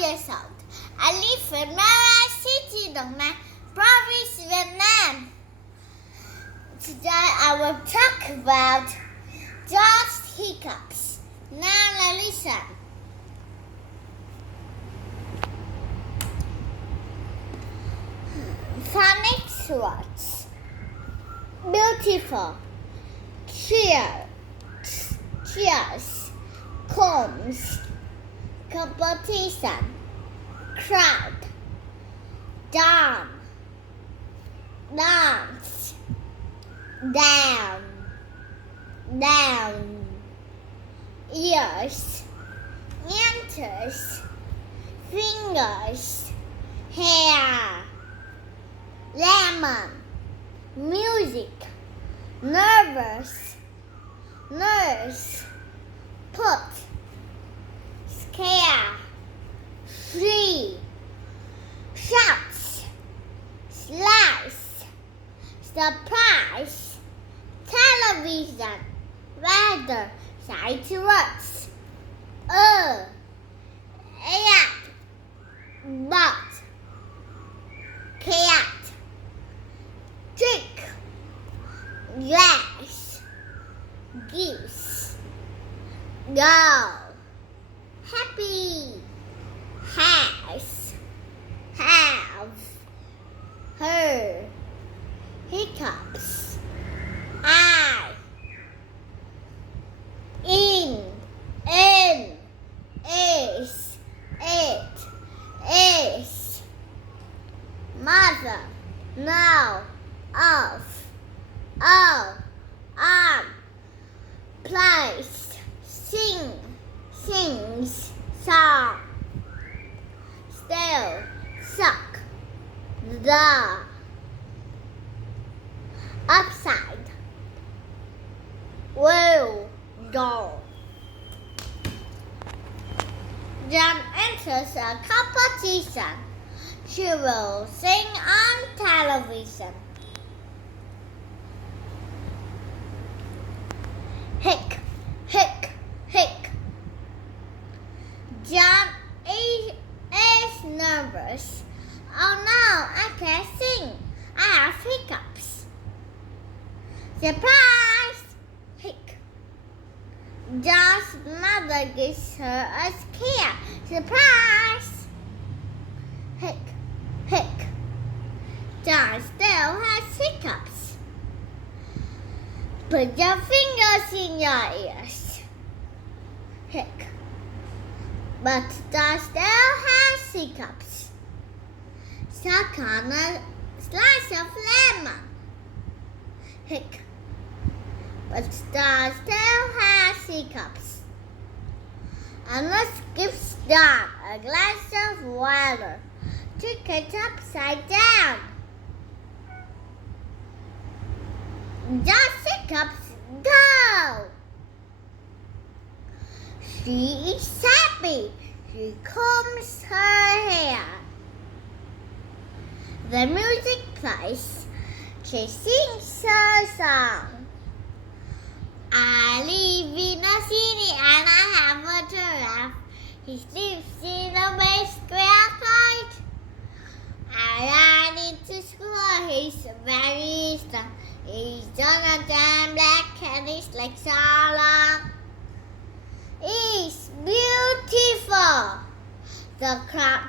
years old. I live in Mara City, Dongman Province, Vietnam. Today I will talk about George's Hiccups. Now listen. Phonics words. Beautiful. Cheers. Combs. Competition. Crowd. Down. Dance. Down. Ears. Enters. Fingers. Hair. Lemon. Music. Nervous. Nurse. Put. Scare. Free. Shots. Slice. Surprise. Television. Weather. Sight words. Cat. But. Cat. Trick. Glass. Geese. Go. Happy. Has. Have. Her. Hiccups. I. In. Is. It. Is. Mother. No. Of. On. Place. Sing. Sings. Song. Still. Suck. The. Upside. Will. Go. Jan enters a competition. She will sing on television. Hick. John is nervous. Oh no, I can't sing. I have hiccups. Surprise! Hick. John's mother gives her a scare. Surprise! Hick. John still has hiccups. Put your fingers in your ears. Hick. But John still has hiccups. Suck on a slice of lemon. Hick. But John still has hiccups. I must give John a glass of water to get upside down. John's hiccups go. She is happy. She combs her hair. The music plays. She sings her song. I live in a city and I have a giraffe. He sleeps in a big square cage. I run into school. He's very strong. He's Jonathan Black and his legs are long. He's beautiful. The crowd